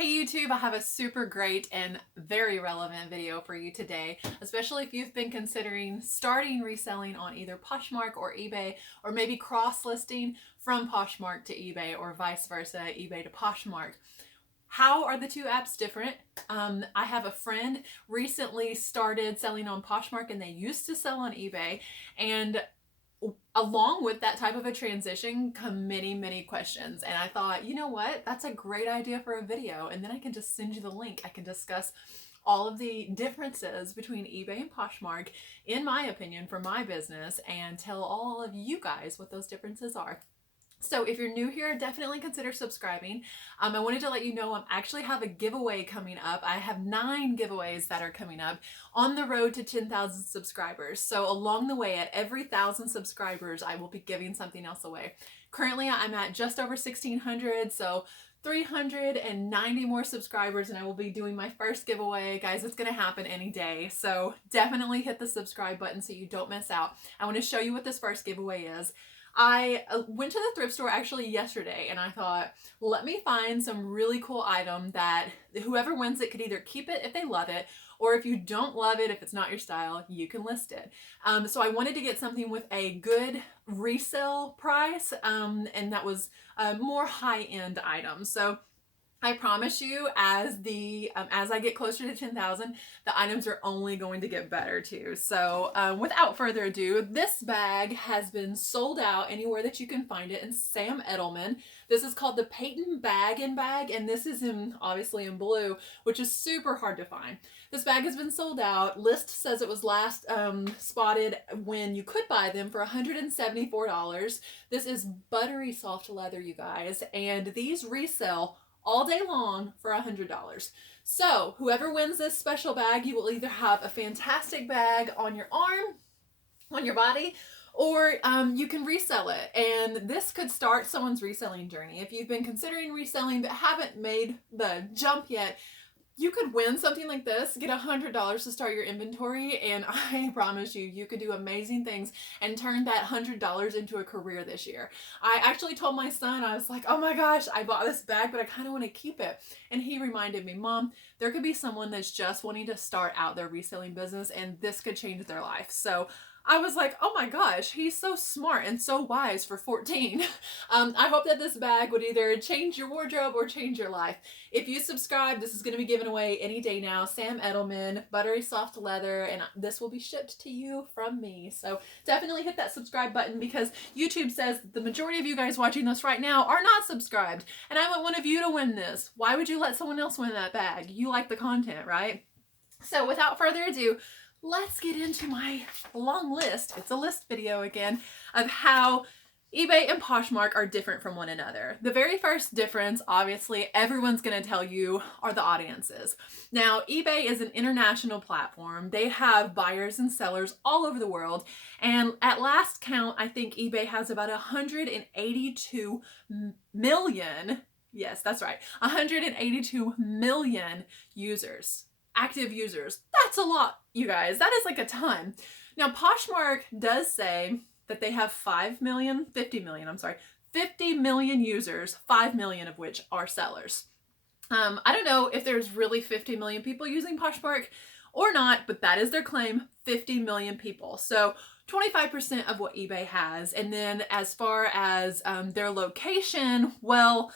Hey YouTube, I have a super great and very relevant video for you today, especially if you've been considering starting reselling on either Poshmark or eBay, or maybe cross-listing from Poshmark to eBay or vice versa, eBay to Poshmark. How are the two apps different? I have a friend recently started selling on Poshmark and they used to sell on eBay, and along with that type of a transition come many questions, and I thought, you know what, that's a great idea for a video, and then I can just send you the link. I can discuss all of the differences between eBay and Poshmark, in my opinion, for my business, and tell all of you guys what those differences are. So if you're new here, definitely consider subscribing. I wanted to let you know I actually have a giveaway coming up. I have 9 giveaways that are coming up on the road to 10,000 subscribers. So along the way, at every 1,000 subscribers, I will be giving something else away. Currently, I'm at just over 1,600, so 390 more subscribers and I will be doing my first giveaway. Guys, it's gonna happen any day, so definitely hit the subscribe button so you don't miss out. I want to show you what this first giveaway is. I went to the thrift store actually yesterday and I thought, let me find some really cool item that whoever wins it could either keep it if they love it, or if you don't love it, if it's not your style, you can list it. So I wanted to get something with a good resale price, and that was a more high-end item. So I promise you, as I get closer to 10,000, the items are only going to get better too. So without further ado, this bag has been sold out anywhere that you can find it in Sam Edelman. This is called the Peyton Bag and Bag, and this is obviously in blue, which is super hard to find. This bag has been sold out. List says it was last spotted when you could buy them for $174. This is buttery soft leather, you guys, and these resell all day long for $100. So whoever wins this special bag, you will either have a fantastic bag on your arm, on your body, or you can resell it. And this could start someone's reselling journey. If you've been considering reselling but haven't made the jump yet, you could win something like this, get $100 to start your inventory, and I promise you, you could do amazing things and turn that $100 into a career this year. I actually told my son, I was like, oh my gosh, I bought this bag, but I kind of want to keep it. And he reminded me, Mom, there could be someone that's just wanting to start out their reselling business, and this could change their life. So I was like, oh my gosh, he's so smart and so wise for 14. I hope that this bag would either change your wardrobe or change your life. If you subscribe, this is going to be given away any day now. Sam Edelman, buttery soft leather, and this will be shipped to you from me. So definitely hit that subscribe button, because YouTube says the majority of you guys watching this right now are not subscribed. And I want one of you to win this. Why would you let someone else win that bag? You like the content, right? So without further ado, let's get into my long list. It's a list video again of how eBay and Poshmark are different from one another. The very first difference, obviously, everyone's going to tell you, are the audiences. Now, eBay is an international platform. They have buyers and sellers all over the world. And at last count, I think eBay has about 182 million, yes, that's right, 182 million users. Active users. That's a lot, you guys. That is like a ton. Now, Poshmark does say that they have 50 million users, 5 million of which are sellers. I don't know if there's really 50 million people using Poshmark or not, but that is their claim, 50 million people. So 25% of what eBay has. And then as far as their location, well,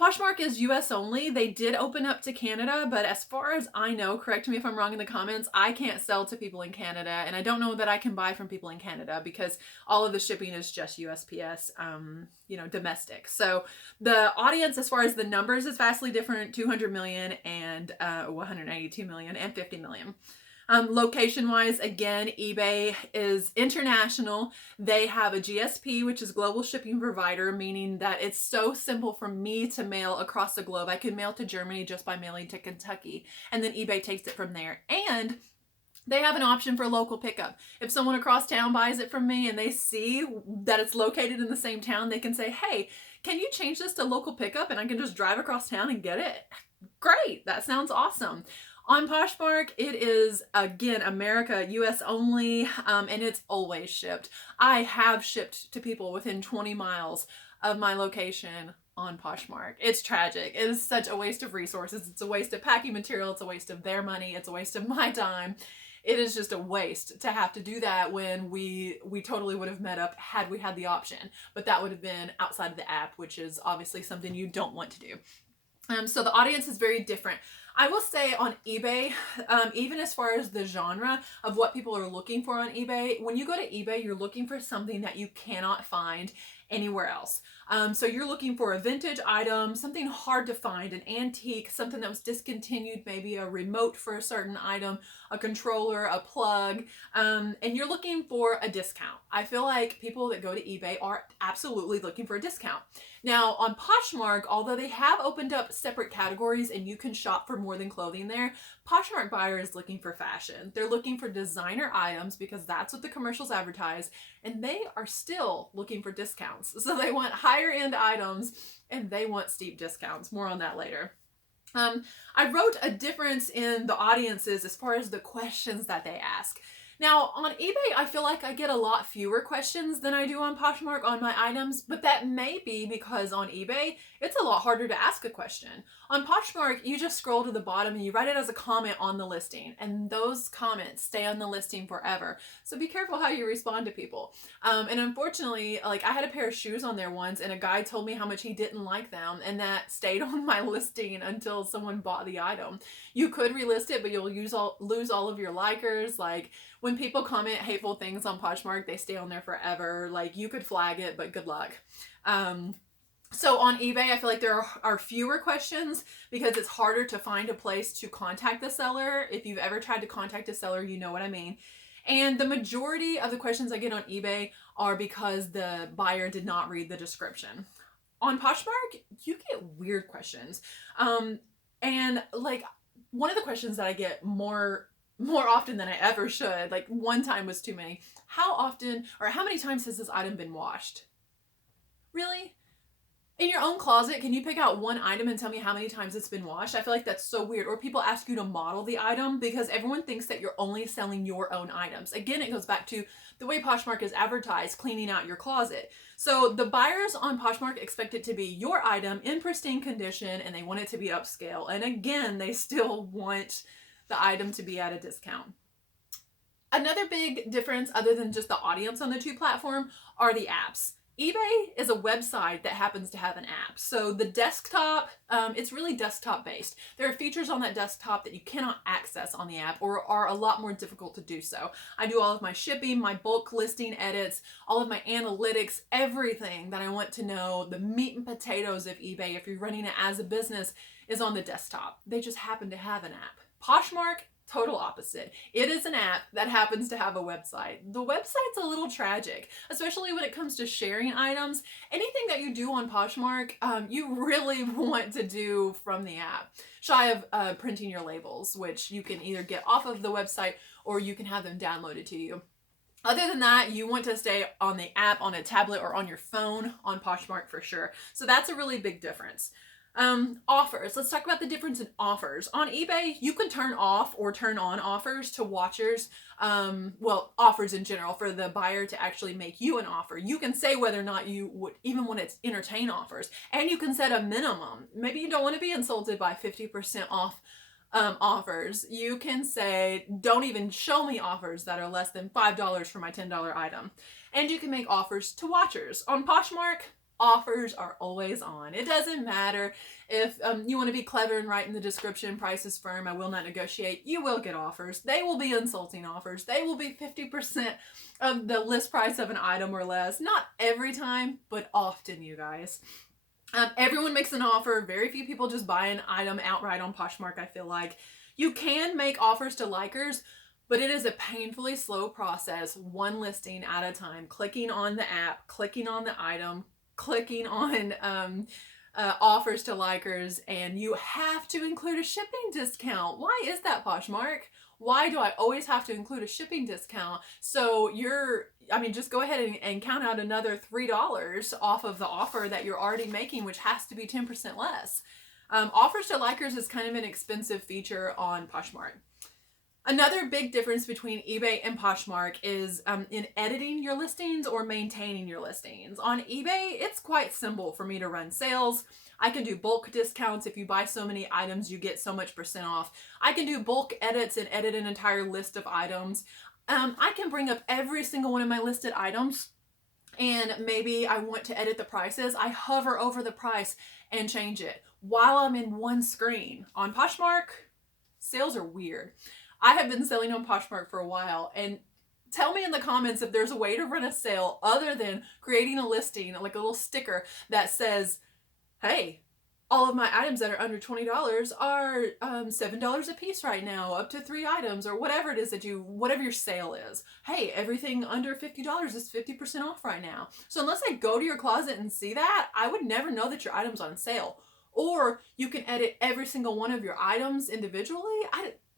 Poshmark is US only. They did open up to Canada, but as far as I know, correct me if I'm wrong in the comments, I can't sell to people in Canada, and I don't know that I can buy from people in Canada because all of the shipping is just USPS, domestic. So the audience, as far as the numbers, is vastly different, 200 million and 182 million and 50 million. Location-wise, again, eBay is international. They have a GSP, which is Global Shipping Provider, meaning that it's so simple for me to mail across the globe. I can mail to Germany just by mailing to Kentucky, and then eBay takes it from there. And they have an option for local pickup. If someone across town buys it from me and they see that it's located in the same town, they can say, hey, can you change this to local pickup? And I can just drive across town and get it. Great, that sounds awesome. On Poshmark, it is, again, America, US only, and it's always shipped. I have shipped to people within 20 miles of my location on Poshmark. It's tragic. It is such a waste of resources. It's a waste of packing material. It's a waste of their money. It's a waste of my time. It is just a waste to have to do that when we totally would have met up had we had the option. But that would have been outside of the app, which is obviously something you don't want to do. So the audience is very different. I will say on eBay, even as far as the genre of what people are looking for on eBay, when you go to eBay, you're looking for something that you cannot find anywhere else. So you're looking for a vintage item, something hard to find, an antique, something that was discontinued, maybe a remote for a certain item, a controller, a plug, and you're looking for a discount. I feel like people that go to eBay are absolutely looking for a discount. Now on Poshmark, although they have opened up separate categories and you can shop for more than clothing there, Poshmark buyer is looking for fashion. They're looking for designer items because that's what the commercials advertise, and they are still looking for discounts. So they want higher end items and they want steep discounts. More on that later. I wrote a difference in the audiences as far as the questions that they ask. Now, on eBay, I feel like I get a lot fewer questions than I do on Poshmark on my items, but that may be because on eBay, it's a lot harder to ask a question. On Poshmark, you just scroll to the bottom and you write it as a comment on the listing, and those comments stay on the listing forever. So be careful how you respond to people. And unfortunately, like I had a pair of shoes on there once, and a guy told me how much he didn't like them, and that stayed on my listing until someone bought the item. You could relist it, but you'll lose all of your likers. Like, when people comment hateful things on Poshmark, they stay on there forever. Like, you could flag it, but good luck. So on eBay, I feel like there are fewer questions because it's harder to find a place to contact the seller. If you've ever tried to contact a seller, you know what I mean. And the majority of the questions I get on eBay are because the buyer did not read the description. On Poshmark, you get weird questions. And like one of the questions that I get more often than I ever should, like one time was too many. How often or how many times has this item been washed? Really? In your own closet, can you pick out one item and tell me how many times it's been washed? I feel like that's so weird. Or people ask you to model the item because everyone thinks that you're only selling your own items. Again, it goes back to the way Poshmark is advertised, cleaning out your closet. So the buyers on Poshmark expect it to be your item in pristine condition, and they want it to be upscale. And again, they still want the item to be at a discount. Another big difference, other than just the audience on the two platforms, are the apps. eBay is a website that happens to have an app. So the desktop, it's really desktop based. There are features on that desktop that you cannot access on the app or are a lot more difficult to do so. I do all of my shipping, my bulk listing edits, all of my analytics, everything that I want to know, the meat and potatoes of eBay, if you're running it as a business, is on the desktop. They just happen to have an app. Poshmark, total opposite. It is an app that happens to have a website. The website's a little tragic, especially when it comes to sharing items. Anything that you do on Poshmark, you really want to do from the app, shy of printing your labels, which you can either get off of the website or you can have them downloaded to you. Other than that, you want to stay on the app, on a tablet, or on your phone on Poshmark for sure. So that's a really big difference. Offers. Let's talk about the difference in offers. On eBay, you can turn off or turn on offers to watchers. Well, offers in general for the buyer to actually make you an offer. You can say whether or not you would even want to entertain offers, and you can set a minimum. Maybe you don't want to be insulted by 50% off offers. You can say, don't even show me offers that are less than $5 for my $10 item. And you can make offers to watchers. On Poshmark, offers are always on. It doesn't matter if you want to be clever and write in the description, price is firm, I will not negotiate. You will get offers. They will be insulting offers. They will be 50% of the list price of an item or less. Not every time, but often, you guys. Everyone makes an offer. Very few people just buy an item outright on Poshmark, I feel like. You can make offers to likers, but it is a painfully slow process, one listing at a time, clicking on the app, clicking on the item, clicking on offers to likers, and you have to include a shipping discount. Why is that, Poshmark? Why do I always have to include a shipping discount? So just go ahead and count out another $3 off of the offer that you're already making, which has to be 10% less. Offers to likers is kind of an expensive feature on Poshmark. Another big difference between eBay and Poshmark is in editing your listings or maintaining your listings. On eBay, it's quite simple for me to run sales. I can do bulk discounts. If you buy so many items, you get so much % off. I can do bulk edits and edit an entire list of items. I can bring up every single one of my listed items, and maybe I want to edit the prices. I hover over the price and change it while I'm in one screen. On Poshmark, sales are weird. I have been selling on Poshmark for a while, and tell me in the comments if there's a way to run a sale other than creating a listing, like a little sticker that says, hey, all of my items that are under $20 are $7 a piece right now, up to 3 items, or whatever it is that whatever your sale is. Hey, everything under $50 is 50% off right now. So unless I go to your closet and see that, I would never know that your item's on sale. Or you can edit every single one of your items individually.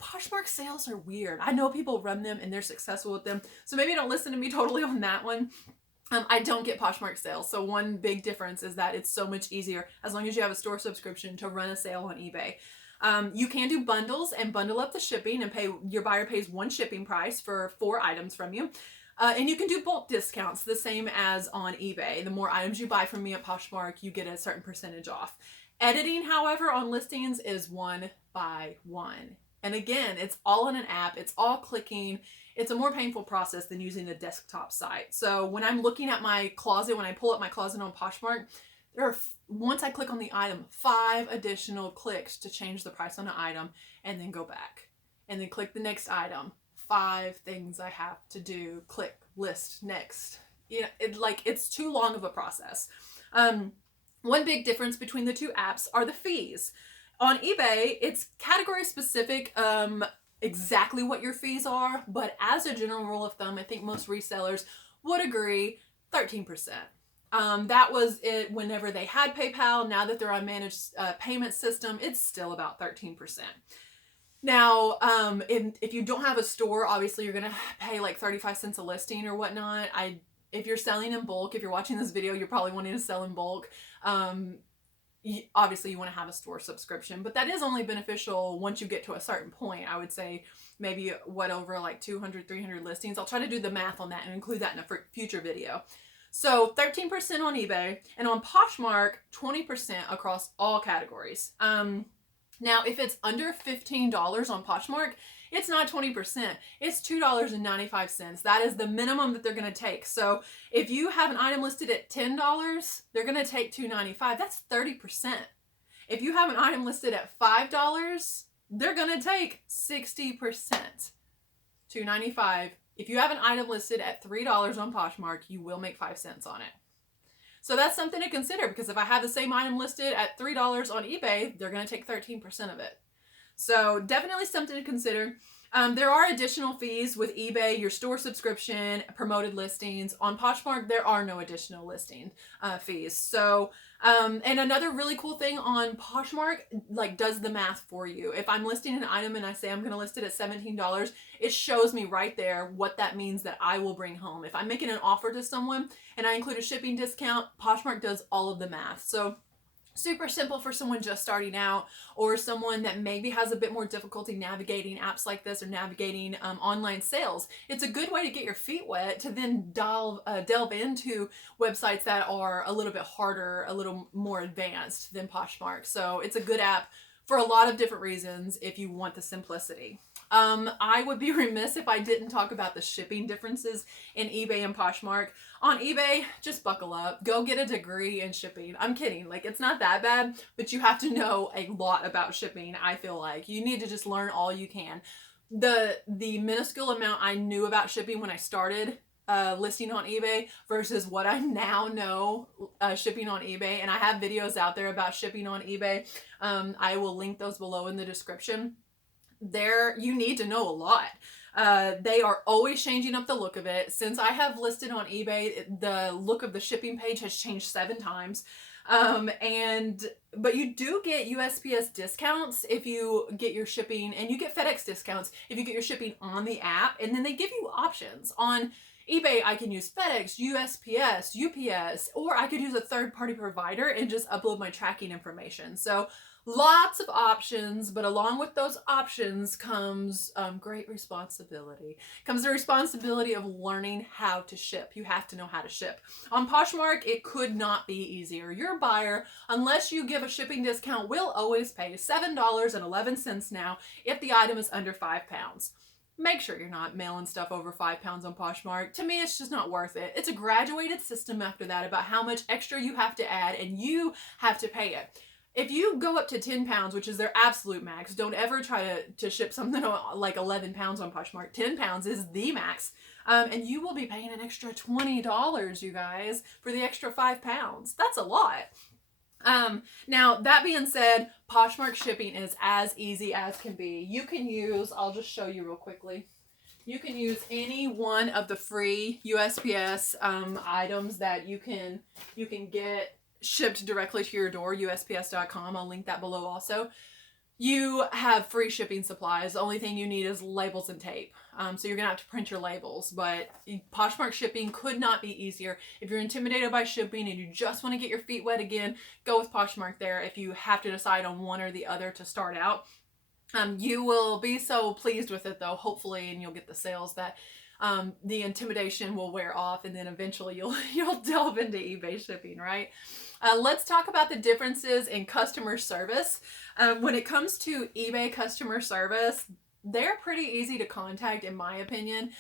Poshmark sales are weird. I know people run them and they're successful with them, so maybe don't listen to me totally on that one. I don't get Poshmark sales, so one big difference is that it's so much easier, as long as you have a store subscription, to run a sale on eBay. You can do bundles and bundle up the shipping, and your buyer pays one shipping price for 4 items from you. And you can do bulk discounts, the same as on eBay. The more items you buy from me at Poshmark, you get a certain percentage off. Editing, however, on listings is 1 by 1. And again, it's all on an app. It's all clicking. It's a more painful process than using a desktop site. So when I'm looking at my closet, when I pull up my closet on Poshmark, once I click on the item, 5 additional clicks to change the price on an item, and then go back. And then click the next item. 5 things I have to do. Click, list, next. You know, it's too long of a process. One big difference between the 2 apps are the fees. On eBay, it's category specific, exactly what your fees are, but as a general rule of thumb, I think most resellers would agree, 13%. That was it whenever they had PayPal. Now that they're on managed payment system, it's still about 13%. Now, if you don't have a store, obviously you're gonna pay like 35 cents a listing or whatnot. If you're selling in bulk, if you're watching this video, you're probably wanting to sell in bulk. Obviously you want to have a store subscription, but that is only beneficial once you get to a certain point. I would say maybe over like 200, 300 listings. I'll try to do the math on that and include that in a future video. So 13% on eBay, and on Poshmark, 20% across all categories. Now, if it's under $15 on Poshmark, it's not 20%. It's $2.95. That is the minimum that they're going to take. So if you have an item listed at $10, they're going to take $2.95. That's 30%. If you have an item listed at $5, they're going to take 60%. $2.95. If you have an item listed at $3 on Poshmark, you will make 5 cents on it. So that's something to consider, because if I have the same item listed at $3 on eBay, they're going to take 13% of it. So definitely something to consider. There are additional fees with eBay, your store subscription, promoted listings. On Poshmark, there are no additional listing fees. So, and another really cool thing on Poshmark, does the math for you. If I'm listing an item and I say I'm going to list it at $17, it shows me right there what that means that I will bring home. If I'm making an offer to someone and I include a shipping discount, Poshmark does all of the math. So super simple for someone just starting out, or someone that maybe has a bit more difficulty navigating apps like this or navigating online sales. It's a good way to get your feet wet to then delve into websites that are a little bit harder, a little more advanced than Poshmark. So it's a good app for a lot of different reasons if you want the simplicity. I would be remiss if I didn't talk about the shipping differences in eBay and Poshmark. On eBay, just buckle up. Go get a degree in shipping. I'm kidding. It's not that bad, but you have to know a lot about shipping, I feel like. You need to just learn all you can. The minuscule amount I knew about shipping when I started listing on eBay versus what I now know shipping on eBay, and I have videos out there about shipping on eBay. I will link those below in the description. You need to know a lot. They are always changing up the look of it. Since I have listed on eBay, the look of the shipping page has changed 7 times. But you do get USPS discounts if you get your shipping, and you get FedEx discounts if you get your shipping on the app, and then they give you options. On eBay, I can use FedEx, USPS, UPS, or I could use a third-party provider and just upload my tracking information. So Lots of options, but along with those options comes great responsibility. Comes the responsibility of learning how to ship. You have to know how to ship. On Poshmark, it could not be easier. Your buyer, unless you give a shipping discount, will always pay $7.11 now if the item is under 5 pounds. Make sure you're not mailing stuff over 5 pounds on Poshmark. To me, it's just not worth it. It's a graduated system after that about how much extra you have to add, and you have to pay it. If you go up to 10 pounds, which is their absolute max, don't ever try to ship something like 11 pounds on Poshmark. 10 pounds is the max. And you will be paying an extra $20, you guys, for the extra 5 pounds. That's a lot. Now, that being said, Poshmark shipping is as easy as can be. You can use, I'll just show you real quickly. You can use any one of the free USPS items that you can get shipped directly to your door, USPS.com. I'll link that below also. You have free shipping supplies. The only thing you need is labels and tape. So you're going to have to print your labels. But Poshmark shipping could not be easier. If you're intimidated by shipping and you just want to get your feet wet again, go with Poshmark there. If you have to decide on one or the other to start out, you will be so pleased with it though, hopefully, and you'll get the sales that the intimidation will wear off, and then eventually you'll delve into eBay shipping, right? Let's talk about the differences in customer service. When it comes to eBay customer service, they're pretty easy to contact, in my opinion,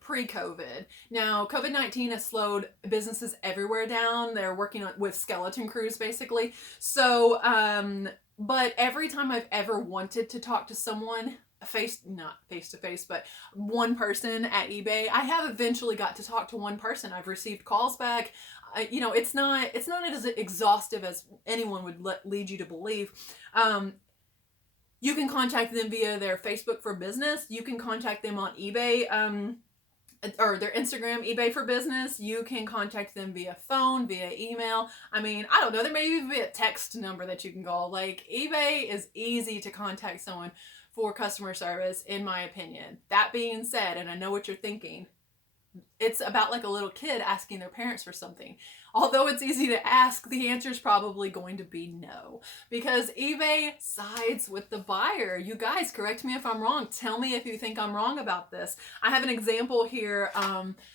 pre-COVID. Now, COVID-19 has slowed businesses everywhere down. They're working with skeleton crews, basically. So, but every time I've ever wanted to talk to someone, not face to face, but one person at eBay, I have eventually got to talk to one person. I've received calls back. It's not as exhaustive as anyone would lead you to believe. You can contact them via their Facebook for Business. You can contact them on eBay, or their Instagram, eBay for Business. You can contact them via phone, via email. I mean, I don't know. There may even be a text number that you can call. Like, eBay is easy to contact someone for customer service, in my opinion. That being said, and I know what you're thinking, it's about like a little kid asking their parents for something. Although it's easy to ask, the answer is probably going to be no, because eBay sides with the buyer. You guys, correct me if I'm wrong. Tell me if you think I'm wrong about this. I have an example here.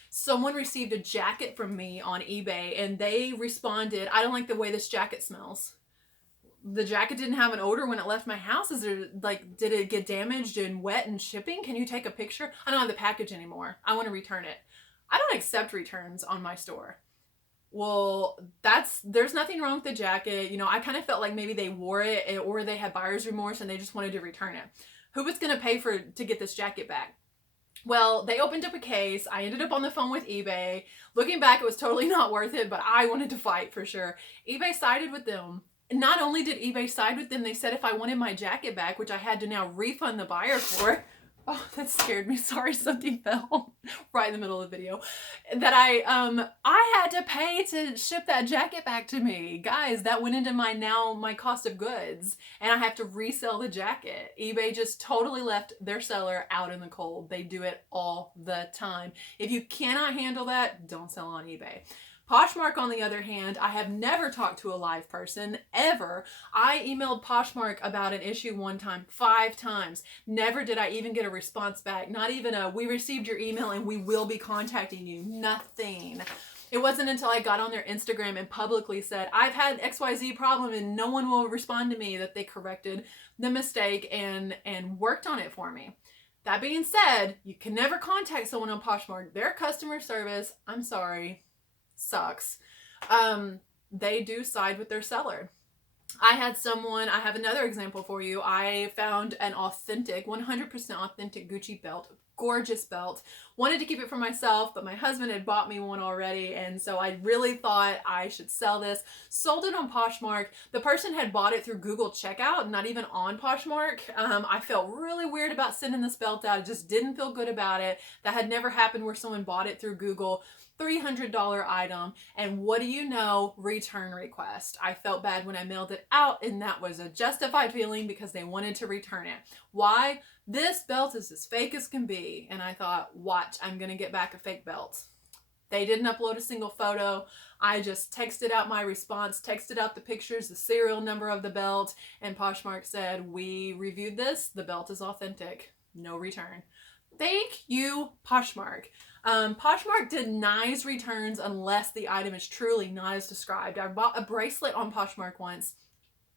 Someone received a jacket from me on eBay and they responded, "I don't like the way this jacket smells." The jacket didn't have an odor when it left my house. Did it get damaged and wet in shipping? Can you take a picture? I don't have the package anymore. I want to return it. I don't accept returns on my store. Well, there's nothing wrong with the jacket. I kind of felt like maybe they wore it or they had buyer's remorse and they just wanted to return it. Who was going to pay to get this jacket back? Well, they opened up a case. I ended up on the phone with eBay. Looking back, it was totally not worth it, but I wanted to fight for sure. eBay sided with them. Not only did eBay side with them, they said if I wanted my jacket back, which I had to now refund the buyer for. Oh, that scared me. Sorry, something fell right in the middle of the video. That I had to pay to ship that jacket back to me. Guys, that went into my cost of goods, and I have to resell the jacket. eBay just totally left their seller out in the cold. They do it all the time. If you cannot handle that, don't sell on eBay. Poshmark, on the other hand, I have never talked to a live person, ever. I emailed Poshmark about an issue one time, 5 times. Never did I even get a response back. Not even we received your email and we will be contacting you. Nothing. It wasn't until I got on their Instagram and publicly said, I've had XYZ problem and no one will respond to me, that they corrected the mistake and worked on it for me. That being said, you can never contact someone on Poshmark. Their customer service, I'm sorry, sucks. They do side with their seller. I have another example for you. I found an authentic, 100% authentic Gucci belt. Gorgeous belt. Wanted to keep it for myself, but my husband had bought me one already, and so I really thought I should sell this. Sold it on Poshmark. The person had bought it through Google checkout, not even on Poshmark. I felt really weird about sending this belt out. I just didn't feel good about it. That had never happened where someone bought it through Google. $300 item, and what do you know? Return request. I felt bad when I mailed it out, and that was a justified feeling because they wanted to return it. Why? This belt is as fake as can be, and I thought, watch, I'm gonna get back a fake belt. They didn't upload a single photo. I just texted out my response, texted out the pictures, the serial number of the belt, and Poshmark said, we reviewed this. The belt is authentic. No return. Thank you, Poshmark. Poshmark denies returns unless the item is truly not as described. I bought a bracelet on Poshmark once,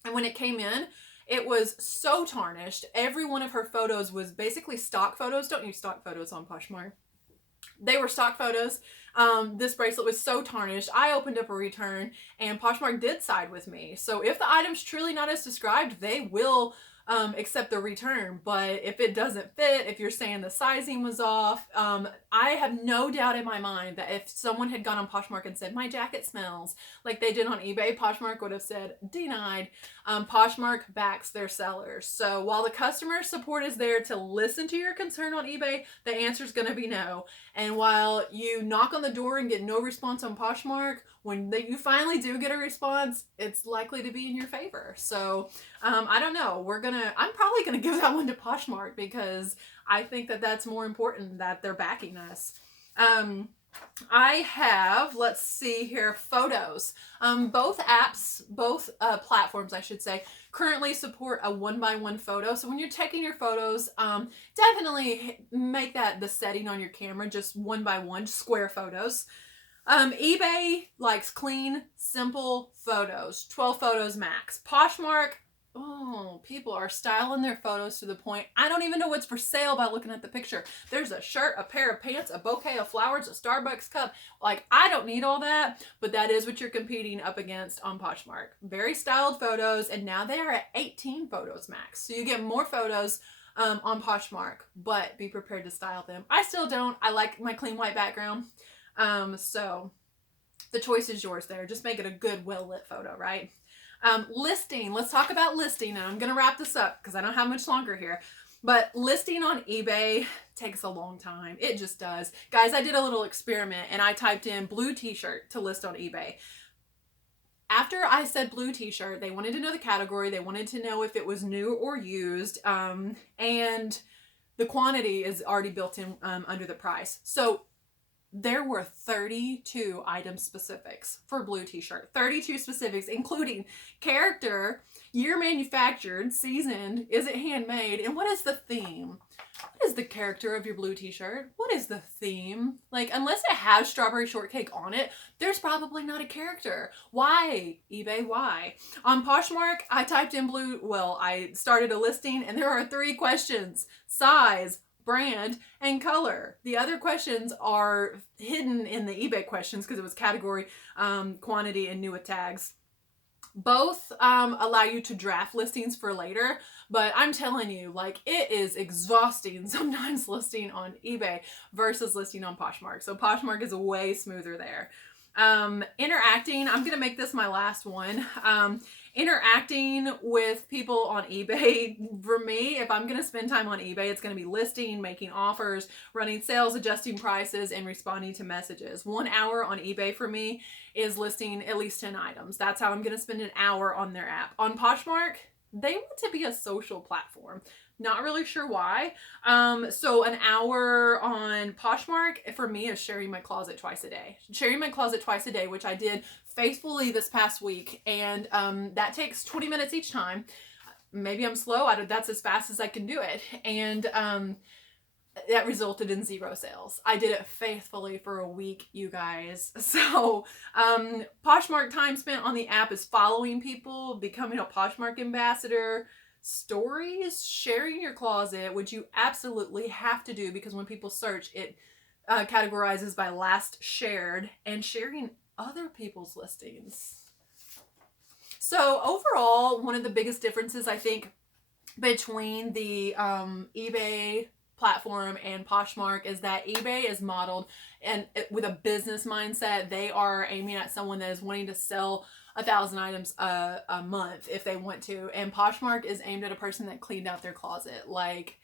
and when it came in, it was so tarnished. Every one of her photos was basically stock photos. Don't use stock photos on Poshmark. They were stock photos. This bracelet was so tarnished. I opened up a return, and Poshmark did side with me. So if the item's truly not as described, they will accept the return. But if it doesn't fit, if you're saying the sizing was off, I have no doubt in my mind that if someone had gone on Poshmark and said, my jacket smells, like they did on eBay, Poshmark would have said, denied. Poshmark backs their sellers. So while the customer support is there to listen to your concern on eBay, the answer is going to be no. And while you knock on the door and get no response on Poshmark, when you finally do get a response, it's likely to be in your favor. So I don't know. I'm probably gonna give that one to Poshmark because I think that that's more important that they're backing us. I have, let's see here, photos. Both apps, both platforms, I should say, currently support a 1x1 photo. So when you're taking your photos, definitely make that the setting on your camera, just 1x1 square photos. eBay likes clean, simple photos, 12 photos max. Poshmark, oh, people are styling their photos to the point I don't even know what's for sale by looking at the picture. There's a shirt, a pair of pants, a bouquet of flowers, a Starbucks cup. Like, I don't need all that, but that is what you're competing up against on Poshmark. Very styled photos, and now they are at 18 photos max. So you get more photos on Poshmark, but be prepared to style them. I still don't. I like my clean white background. So the choice is yours there. Just make it a good, well-lit photo, right? Listing. Let's talk about listing, and I'm going to wrap this up because I don't have much longer here. But listing on eBay takes a long time. It just does. Guys, I did a little experiment, and I typed in blue t-shirt to list on eBay. After I said blue t-shirt, they wanted to know the category. They wanted to know if it was new or used. And the quantity is already built in under the price. So there were 32 item specifics for blue t-shirt. 32 specifics, including character, year manufactured, seasoned, is it handmade, and what is the theme? What is the character of your blue t-shirt? What is the theme? Like, unless it has strawberry shortcake on it, there's probably not a character. Why? eBay, why? On Poshmark, I typed in blue, well, I started a listing, and there are 3 questions. Size, brand, and color. The other questions are hidden in the eBay questions because it was category, quantity, and new with tags. Both allow you to draft listings for later, but I'm telling you, like, it is exhausting sometimes listing on eBay versus listing on Poshmark. So Poshmark is way smoother there. Interacting, I'm going to make this my last one. Interacting with people on eBay, for me, if I'm going to spend time on eBay, it's going to be listing, making offers, running sales, adjusting prices, and responding to messages. 1 hour on eBay for me is listing at least 10 items. That's how I'm going to spend an hour on their app. On Poshmark, they want to be a social platform. Not really sure why. So an hour on Poshmark for me is sharing my closet twice a day. Sharing my closet twice a day, which I did faithfully this past week. And that takes 20 minutes each time. Maybe I'm slow. That's as fast as I can do it. And that resulted in 0 sales. I did it faithfully for a week, you guys. So Poshmark time spent on the app is following people, becoming a Poshmark ambassador, stories, sharing your closet, which you absolutely have to do because when people search, it categorizes by last shared, and sharing other people's listings. So overall, one of the biggest differences I think between the eBay platform and Poshmark is that eBay is modeled and with a business mindset. They are aiming at someone that is wanting to sell 1,000 items a month if they want to, and Poshmark is aimed at a person that cleaned out their closet. Like,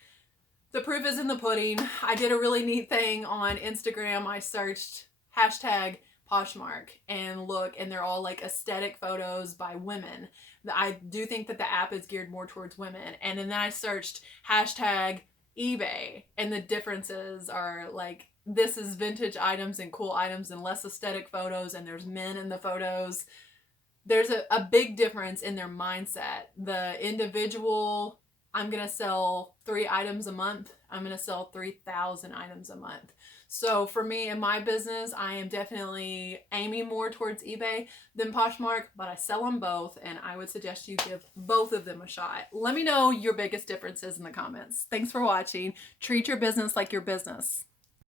the proof is in the pudding. I did a really neat thing on Instagram. I searched hashtag Poshmark and look, and they're all like aesthetic photos by women. I do think that the app is geared more towards women. And then I searched hashtag eBay, and the differences are like this is vintage items and cool items and less aesthetic photos, and there's men in the photos, there's a big difference in their mindset. The individual, I'm going to sell 3 items a month. I'm going to sell 3,000 items a month. So for me in my business, I am definitely aiming more towards eBay than Poshmark, but I sell them both, and I would suggest you give both of them a shot. Let me know your biggest differences in the comments. Thanks for watching. Treat your business like your business.